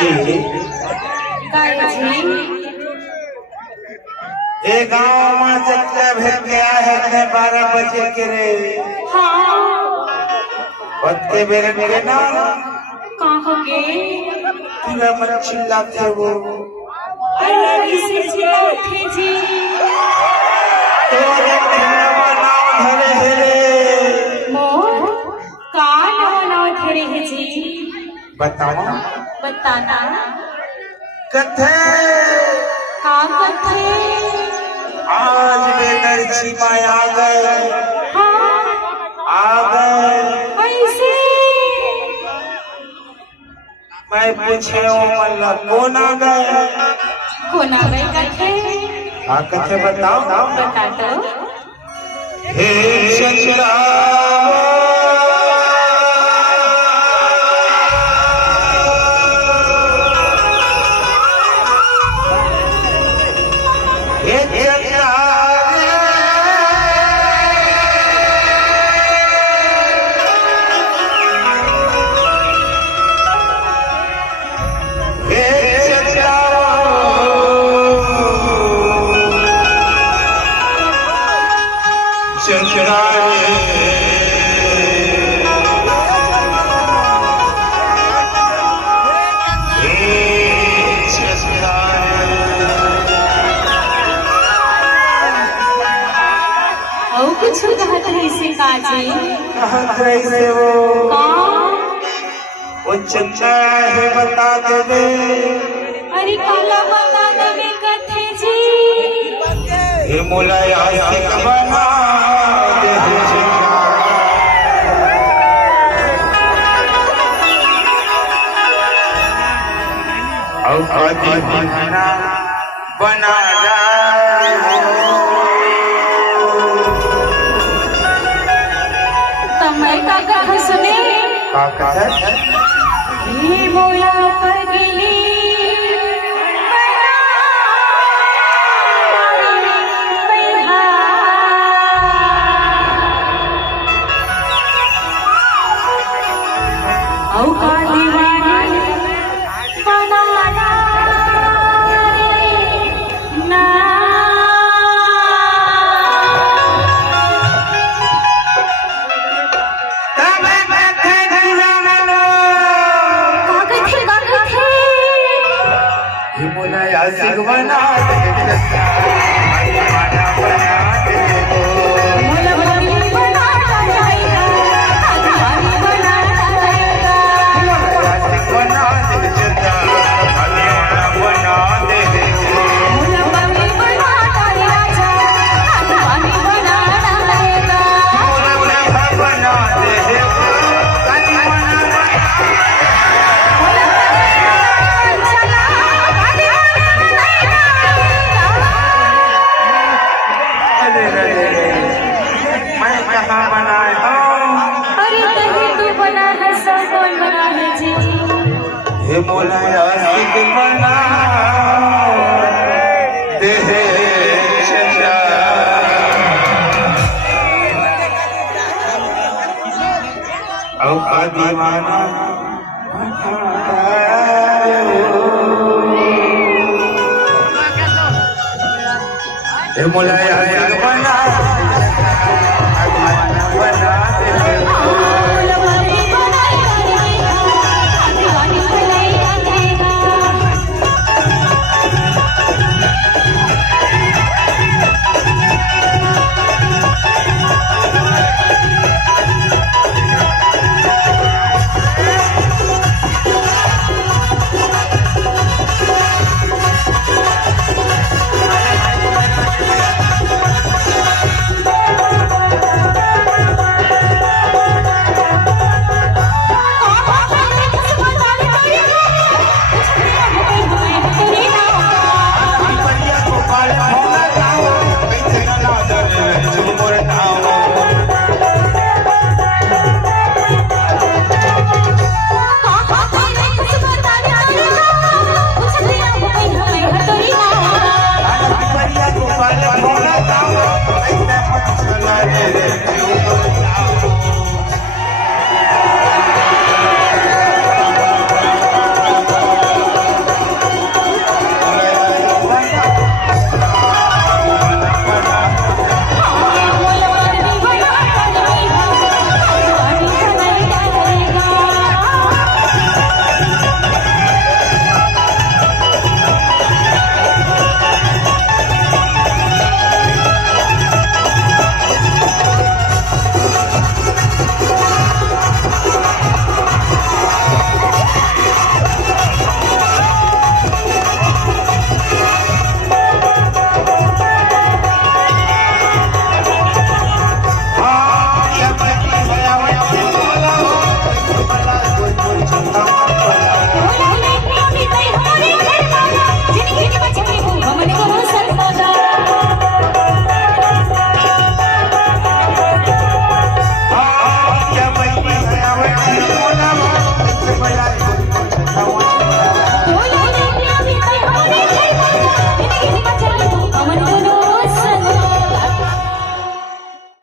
जी ये गाँव में चक्का भेज के आए हैं 12 बजे के रे। हाँ बत्ते बेरे मेरे ना कहाँ गे पूरा मन चिल्लाते वो कैसे चिल्लाते जी तो नाम धरे है मोर का नाम धरे है जी बताओ बताना कथे का कथे आज वे दर्जी माँ आ गए कैसे मैं पूछे मल्ला कौन आ गए कथे हाँ कथे बताओ बता दो हे चंद्रा कुछ कहत है से काजी कहत रही से वो चचा है बता देवे अरे काला बता देवे कथे जी हे मोलाया आशिक बना दे और आदि बना सुने ये मोला पगली मोलाया आशिक बना दे चचा औ दीवाना हे मोलाया